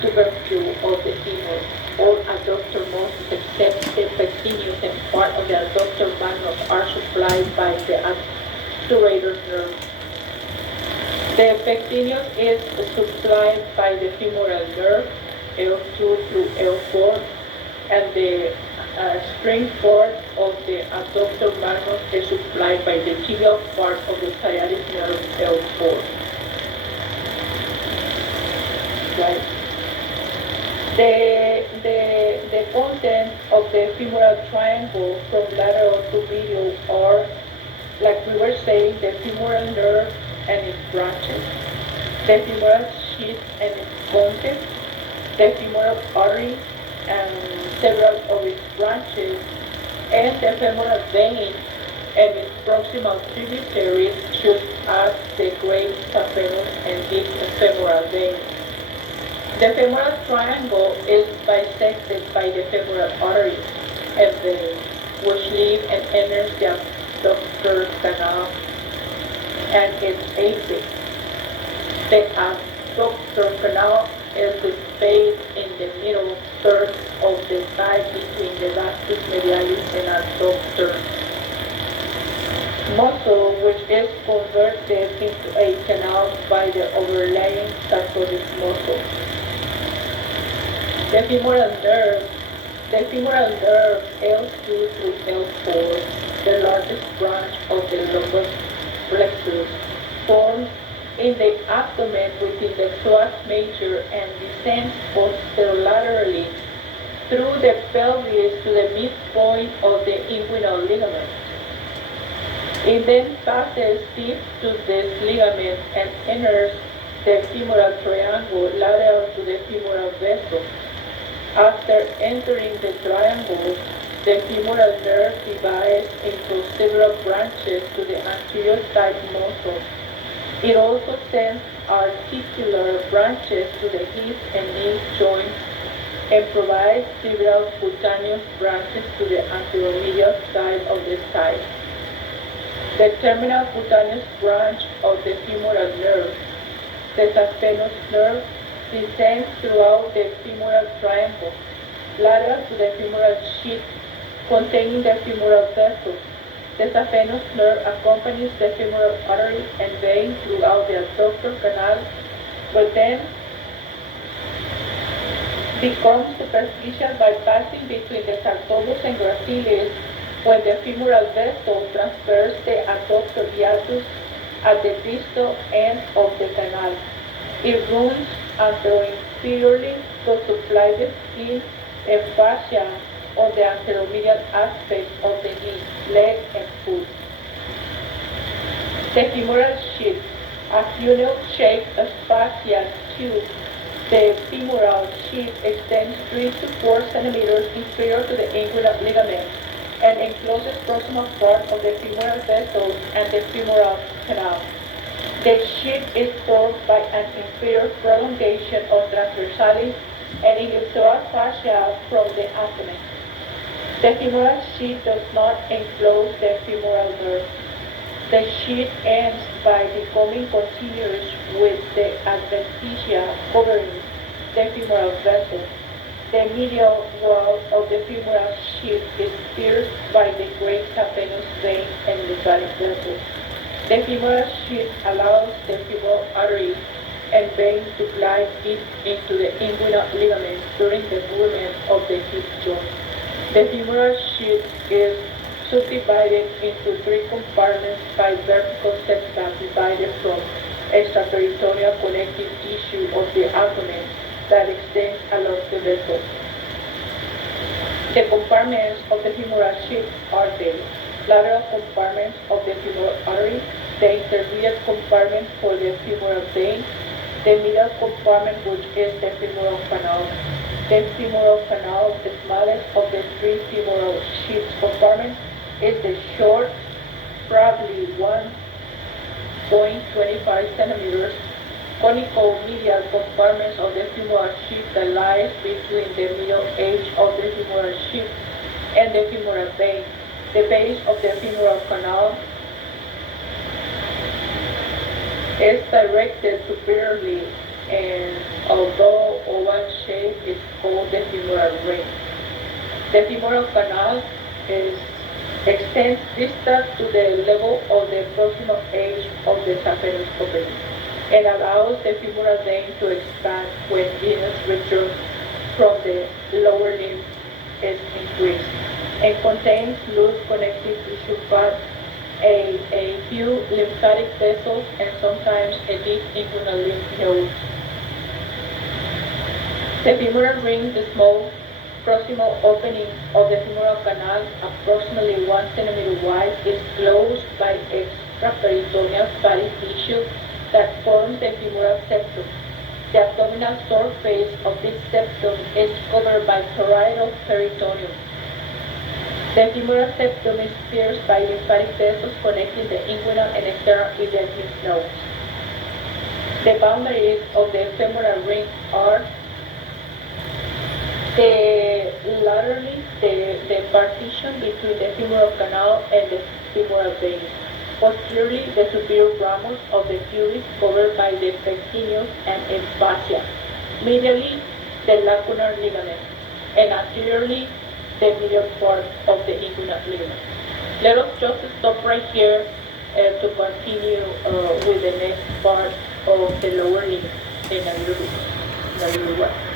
tubercle of the femur. All adductor muscles except the pectineus and part of the adductor magnus are supplied by the obturator nerve. The pectineus is supplied by the femoral nerve, L2 through L4, and the spring part of the adductor magnus is supplied by the tibial part of the sciatic nerve, L4. Right. The content of the femoral triangle from lateral to medial are, like we were saying, the femoral nerve and its branches, the femoral sheath and its content, the femoral artery and several of its branches, and the femoral vein and its proximal tributaries, such as the great saphenous and deep femoral vein. The femoral triangle is bisected by the femoral artery and vein, which leave and enters the adductor canal and its apex. The adductor canal is the space in the middle third of the thigh between the vastus medialis and adductor muscle, which is converted into a canal by the overlying sartorius muscle. The femoral nerve L2 through L4, the largest branch of the lumbar plexus, forms in the abdomen within the psoas major and descends posterolaterally through the pelvis to the midpoint of the inguinal ligament. It then passes deep to this ligament and enters the femoral triangle lateral to the femoral vessel. After entering the triangle, the femoral nerve divides into several branches to the anterior thigh muscle. It also sends articular branches to the hip and knee joints and provides several cutaneous branches to the anteromedial side of the thigh. The terminal cutaneous branch of the femoral nerve, the saphenous nerve, descends throughout the femoral triangle, lateral to the femoral sheath containing the femoral vessel. The saphenous nerve accompanies the femoral artery and vein throughout the adductor canal, but then becomes superficial by passing between the sartorius and gracilis when the femoral vessel transfers the adductor hiatus at the distal end of the canal. It runs anteroinferiorly to supply the skin and fascia on the anteromedial aspect of the knee, leg, and foot. The femoral sheath, a funnel-shaped spacial tube. The femoral sheath extends 3 to 4 centimeters inferior to the inguinal ligament and encloses proximal part of the femoral vessels and the femoral canal. The sheath is formed by an inferior prolongation of transversalis and iliopsoas fascia from the abdomen. The femoral sheath does not enclose the femoral nerve. The sheath ends by becoming continuous with the adventitia covering the femoral vessel. The medial wall of the femoral sheath is pierced by the great saphenous vein and lymphatic vessels. The femoral sheath allows the femoral artery and vein to glide deep into the inguinal ligament during the movement of the hip joint. The femoral sheath is subdivided into 3 compartments by vertical septa divided from extraperitoneal connective tissue of the abdomen that extends along the vessel. The compartments of the femoral sheath are the lateral compartments of the femoral artery, the intermediate compartment for the femoral vein, the middle compartment which is the femoral canal. The femoral canal, the smallest of the 3 femoral sheath compartments, is the short, probably 1.25 centimeters, conical medial compartments of the femoral sheath that lies between the middle edge of the femoral sheath and the femoral vein. The base of the femoral canal is directed superiorly, and although oval oval shape is called the femoral ring. The femoral canal extends distal to the level of the proximal edge of the saphenous opening and allows the femoral vein to expand when venous return from the lower limb is increased, and contains loose connective tissue fat, a few lymphatic vessels, and sometimes a deep inguinal lymph node. The femoral ring, the small proximal opening of the femoral canal, approximately 1 centimeter wide, is closed by extraperitoneal fatty tissue that forms the femoral septum. The abdominal surface of this septum is covered by toroidal peritoneum. The femoral septum is pierced by lymphatic vessels connecting the inguinal and external iliac lymph nodes. The boundaries of the femoral ring are laterally the partition between the femoral canal and the femoral vein. Posteriorly, the superior ramus of the pubis covered by the pectineus and fascia. Medially, the lacunar ligament, and anteriorly, the medial part of the inguinal ligament. Let us just stop right here to continue with the next part of the lower limb in a little while.